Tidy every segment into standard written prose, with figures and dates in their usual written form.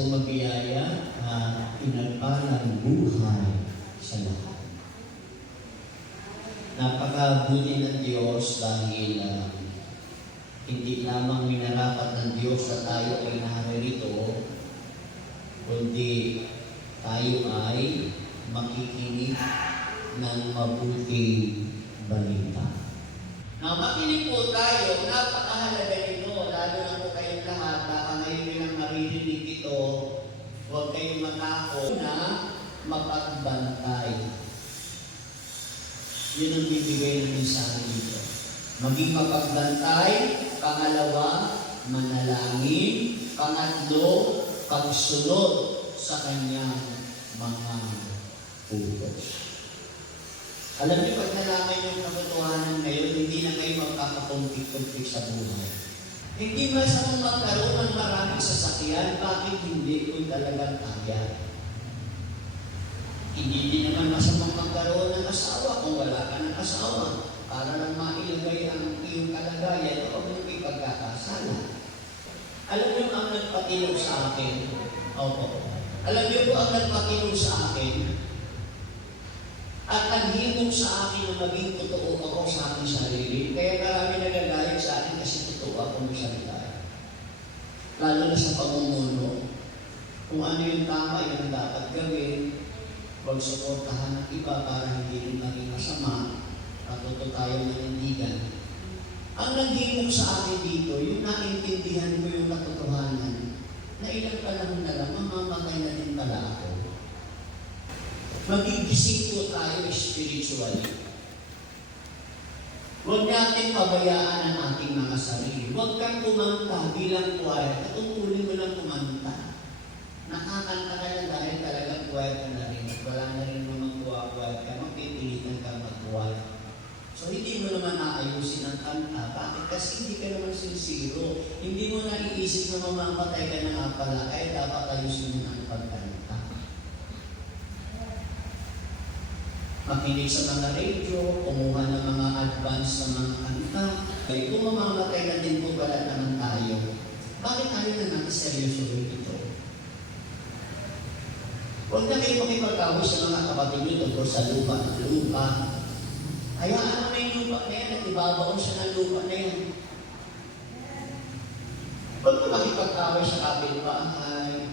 isang mabiyaya na pinagpalang buhay sa lahat. Napakabuti ng Diyos dahil hindi lamang minarapat ng Diyos na tayo ay naririto, kundi tayo ay makikinig ng mabuting balita. Na makinig po tayo, napakahalaga nito, lalo na po kayong lahat, baka ngayon yung maririnig ito, huwag kayong matakot na mapagbantay. Yun ang bibigay ng mensahe dito. Maging mapagbantay, pangalawa, manalangin, pangatlo, pagsunod sa kanyang mga utos. Alam niyo, pag nalaman yung katotohanan ngayon, hindi na kayo magkakakumpik-kumpik sa buhay. Hindi masamang magkaroon ng maraming sasakyan, bakit hindi kung talagang kaya? Hindi din naman masamang magkaroon ng asawa kung wala ka ng asawa, para lang mailagay ang iyong kalagayan o ang iyong pagkakasala. Alam niyo ang nagpakinog sa akin? Opo. Alam niyo po ang nagpakinog sa akin? At naghimok sa akin na maging totoo ako sa aking sarili. Kaya marami nagagalit sa akin kasi totoo ako magsalita. Lalo na sa pamumuno. Kung ano yung tama, yung dapat gawin, huwag suportahan ng iba para hindi rin maging masama, patuto tayo nanindigan. Ang naghimok sa akin dito, yung naintindihan ko yung katotohanan, na ilang panahon na lang, mamamatay na din pala ako. Magigising po tayo spiritually. Huwag natin pabayaan ang ating mga sarili. Huwag kang kumanta bilang choir. Katungkulin mo lang kumanta. Nakakanta ka lang dahil talagang choir ka na rin. At wala na rin naman choir ka. Magpipilitan kang mag-choir. So hindi mo naman naayusin ang kanta. Bakit? Kasi hindi ka naman sincero. Hindi mo naiisip na mamamatay ka na nga pala. Kaya dapat ayusin mo ang pagkanta. Makinig sa mga radio, kumuha ng mga advance na mga kanta. Kaya kung mamamatay na din po pala naman tayo, bakit tayo na natin seryoso ito? Huwag na kayo makipagkawin sa mga kapatid nyo tungkol sa lupa. Hayaan na may lupa na yan at ibabaon siya ng lupa na yan. Huwag na makipagkawin sa kapitbahay.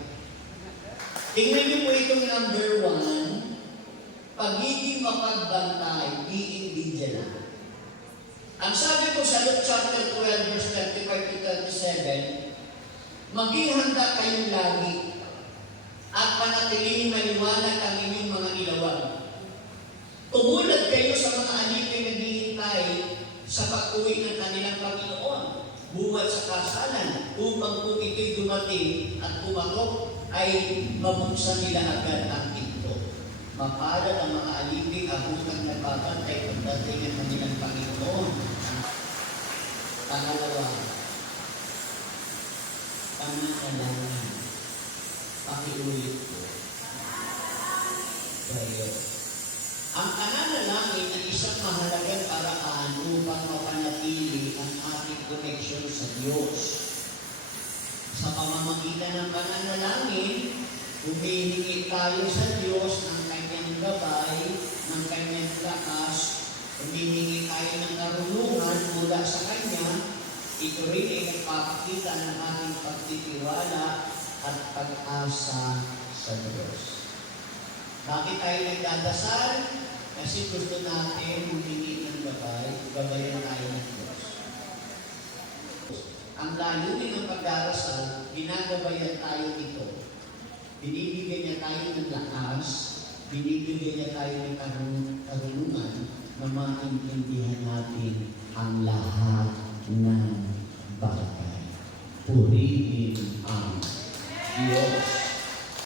Tingnan niyo po itong number 1. Pagiging mapagbantay, being vigilant. Ang sabi ko sa Luke chapter 12, verse 35 to 37, maging handa kayong lagi at panatiling maliwanag ang inyong mga ilawan. Tumulad kayo sa mga alipin na naghihintay sa pag-uwi ng kanilang Panginoon, buhat sa kasalan, upang kung ito'y dumating at pumakok, ay mabuksan nila agad ang pinto. Mapalad ang mga alipin, abutang nagbabantay kung dating ang kanilang Panginoon. Pangalawa, pananalangin. Pakiulit po. Prayer. Ang pananalangin ay isang mahalagang paraan upang mapanatili ang ating connection sa Diyos. Sa pamamagitan ng pananalangin, humihingi tayo sa Diyos ng kanyang gabay, ng kanyang lakas, humihingi tayo ng karunungan mula sa Kanya. Ito rin ay nagpapakita ng ating pagtitiwala at pag-asa sa Diyos. Bakit tayo nagdadasal? Kasi gusto natin humingi ng gabay, gabayan tayo ng Diyos. Ang layunin ng pagdarasal, ginagabayan tayo nito. Binibigyan niya tayo ng lakas, binibigyan niya tayo ng karunungan na maintindihan natin ang lahat ng bagay. Purihin ang Diyos.